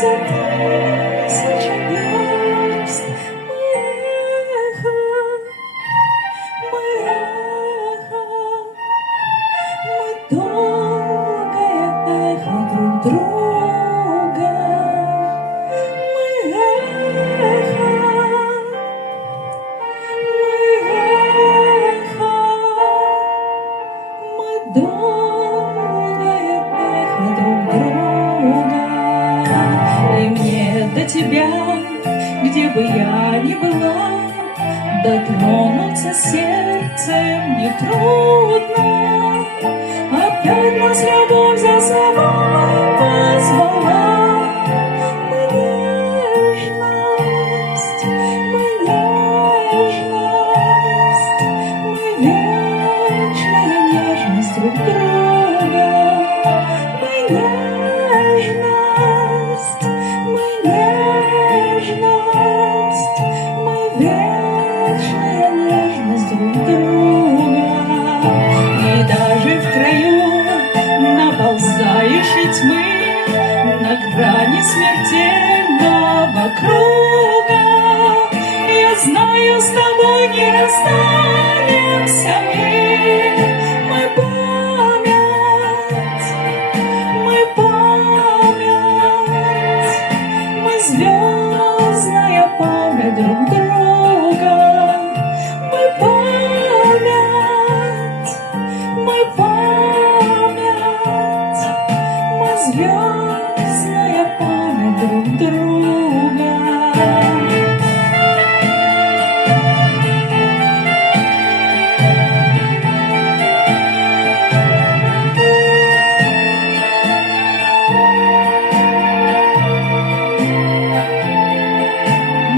за тысячу верст. Мы эхо, мы долгое эхо друг друга. Мы эхо, мы долгое эхо друг друга. И мне до тебя, где бы я ни была, дотронуться сердцем нетрудно. Опять нас любовь за собой позвала. Мы нежность, мы нежность, мы вечная нежность друг друга. Мы нежность, мы нежность, мы вечная нежность друг друга. И даже в краю наползающей тьмы, на грани смертельного круга, я знаю, с тобой не расстанемся мы. Мы память, мы звездная память друг друга. Мы память, мы звездная память друг друга.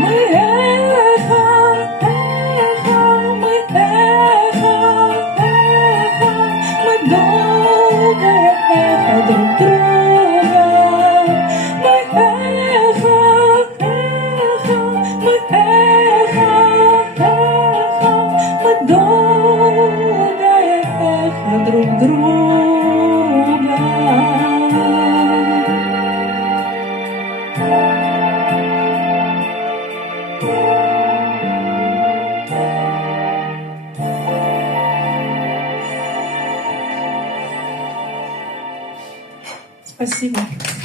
Мы эхо, мы эхо, мы долгое эхо друг друга. Мы эхо, мы эхо, мы долгое эхо друг друга. Спасибо.